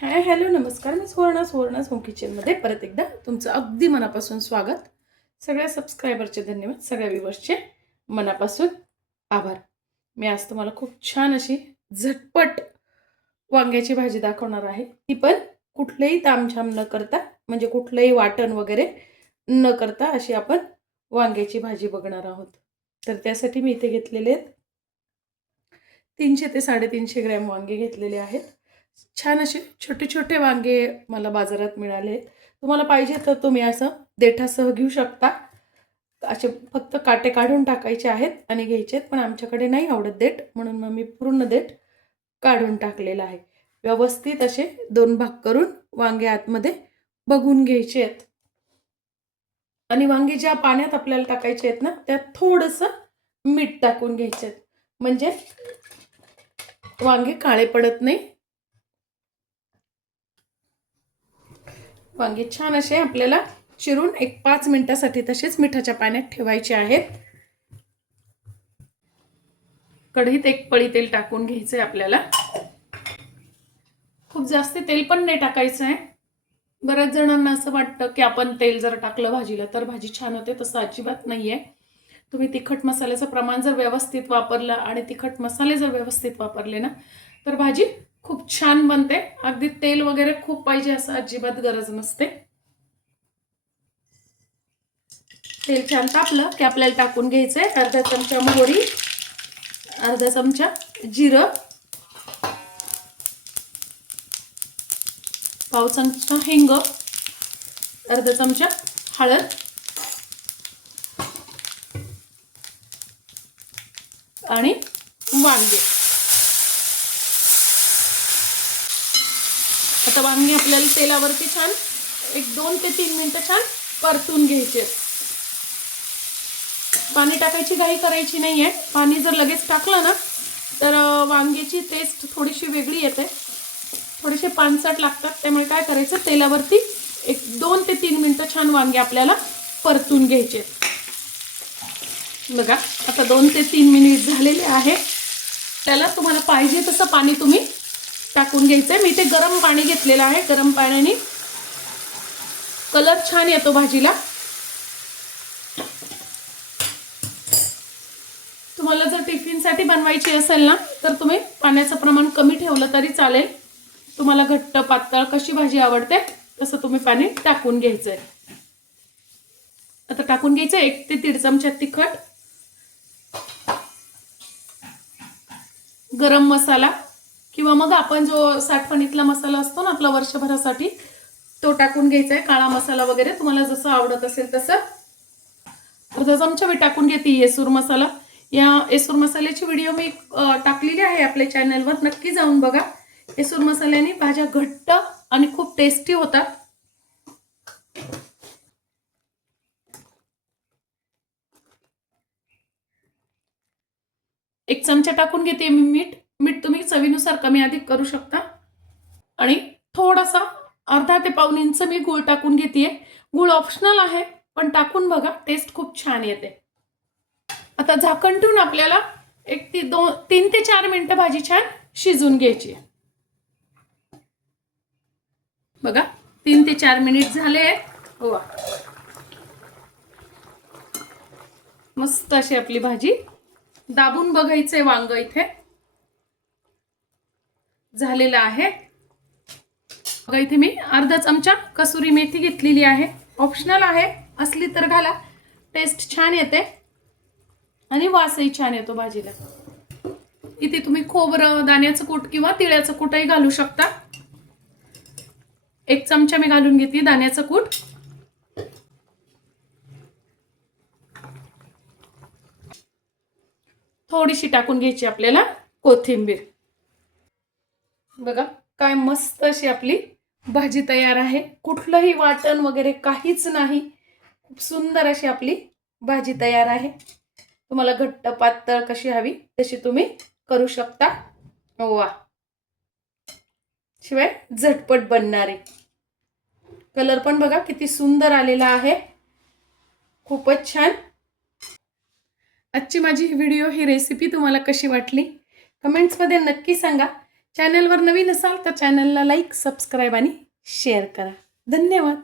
Hi hello नमस्कार. मी Suvarna Suvarna home किचनमध्ये परत एकदा तुमचं अगदी मनापासून स्वागत. सगळ्या सबस्क्रायबरचे धन्यवाद. सगळ्या व्हिवर्सचे मनापासून आभार. मी आज तुम्हाला खूप छान अशी झटपट वांग्याची भाजी दाखवणार आहे. ती पण कुठलंही तामझाम न करता म्हणजे कुठलंही वाटण वगैरे न करता अशी आपण वांग्याची भाजी बघणार आहोत. तर त्यासाठी मी इथे घेतलेले आहेत तीनशे ते साडेतीनशे ग्रॅम वांगे घेतलेले आहेत. छान असे छोटे छोटे वांगे मला बाजारात मिळाले. तुम्हाला पाहिजे तर तुम्ही असं देठासह घेऊ शकता. असे फक्त काटे काढून टाकायचे आहेत आणि घ्यायचे आहेत पण आमच्याकडे नाही आवडत देठ म्हणून मग मी पूर्ण देठ काढून टाकलेलं आहे. व्यवस्थित असे दोन भाग करून वांगे आतमध्ये बघून घ्यायचे आहेत. आणि वांगे ज्या पाण्यात आपल्याला टाकायचे आहेत ना त्यात थोडंसं मीठ टाकून घ्यायचे आहेत. म्हणजे वांगे काळे पडत नाही. वांगी छान असे आपल्याला चिरून एक पाच मिनिटासाठी तसेच मिठाच्या पाण्यात ठेवायचे आहेत. कढईत एक पळी तेल टाकून घ्यायचं आहे आपल्याला. खूप जास्त तेल पण नाही टाकायचं आहे बऱ्याच जणांना असं वाटतं की आपण तेल जर टाकलं भाजीला तर भाजी छान होते तसं अजिबात नाही आहे तुम्ही तिखट मसाल्याचं प्रमाण जर व्यवस्थित वापरलं आणि तिखट मसाले जर व्यवस्थित वापरले ना तर भाजी खूप छान बनते. अगदी तेल वगैरे खूप पाहिजे असं अजिबात गरज नसते. तेल छान तापलं की आपल्याला टाकून घ्यायचंय. अर्धा चमचा मोहरी अर्धा चमचा जिरं पाव चमचा हिंग अर्धा चमचा हळद आणि वांगे. आता वांगे आपल्याला तेलावरती छान एक दोन ते तीन मिनटं छान परतून घ्यायचे. पाणी टाकायची घाई करायची नाही आहे पाणी जर लगेच टाकलं ना तर वांग्याची टेस्ट थोडीशी वेगळी येते. थोडेसे पानसट लागतात त्यामुळे काय करायचं तेलावरती एक दोन ते तीन मिनटं छान वांगे आपल्याला परतून घ्यायचे. बघा आता दोन ते तीन मिनिट झालेले आहे. त्याला तुम्हाला पाहिजे तसं पाणी तुम्ही टाकून घ्यायचं आहे मी ते गरम पाणी घेतलेलं आहे. गरम पाण्याने कलर छान येतो भाजीला. तुम्हाला जर टिफिनसाठी बनवायची असेल ना तर तुम्ही पाण्याचं प्रमाण कमी ठेवलं तरी चालेल. तुम्हाला घट्ट पातळ कशी भाजी आवडते तसं तुम्ही पाणी टाकून घ्यायचं आहे आता टाकून घ्यायचं एक ते दीड चमचा तिखट. गरम मसाला. किंवा मग आपण जो साठवणीतला मसाला असतो ना आपला वर्षभरासाठी तो टाकून घ्यायचा आहे काळा मसाला वगैरे. तुम्हाला जसं आवडत असेल तसं. अर्धा चमचा मी टाकून घेते येसूर मसाला. या येसूर मसाल्याची व्हिडिओ मी टाकलेली आहे आपल्या चॅनलवर. नक्की जाऊन बघा. येसूर मसाल्याने भाज्या घट्ट आणि खूप टेस्टी होतात. एक चमचा टाकून घेते मी मीठ. मीठ तुम्ही चवीनुसार कमी अधिक करू शकता. आणि थोडासा अर्धा ते पाऊन इंच मी गूळ टाकून घेते गूळ ऑप्शनल आहे पण टाकून बघा टेस्ट खूप छान येते. आता झाकण ठेवून आपल्याला एक ती दोन तीन ते चार मिनटं भाजी छान शिजून घ्यायची बघा तीन ते चार मिनिट झाले हो मस्त अशी आपली भाजी. दाबून बघायचंय वांग इथे. झालेलं आहे. बघा इथे मी अर्धा चमचा कसुरी मेथी घेतलेली आहे. ऑप्शनल आहे. असली तर घाला. टेस्ट छान येते. आणि वासही छान येतो भाजीला. इथे तुम्ही खोबरं दाण्याचं कूट किंवा तिळ्याचं कूटही घालू शकता. एक चमचा मी घालून घेते दाण्याचं कूट. थोडीशी टाकून घ्यायची आपल्याला कोथिंबीर. बघा काय मस्त अशी आपली भाजी तयार आहे. कुठलंही वाटण वगैरे काहीच नाही. खूप सुंदर अशी आपली भाजी तयार आहे. तुम्हाला घट्ट पातळ कशी हवी तशी तुम्ही करू शकता. वा. शिवाय झटपट बनणारे कलर पण बघा किती सुंदर आलेला आहे. खूपच छान. आजची माझी ही व्हिडिओ ही रेसिपी तुम्हाला कशी वाटली? कमेंट्समध्ये नक्की सांगा. चॅनलवर नवीन असाल तर चॅनलला लाईक सबस्क्राईब आणि शेअर करा. धन्यवाद.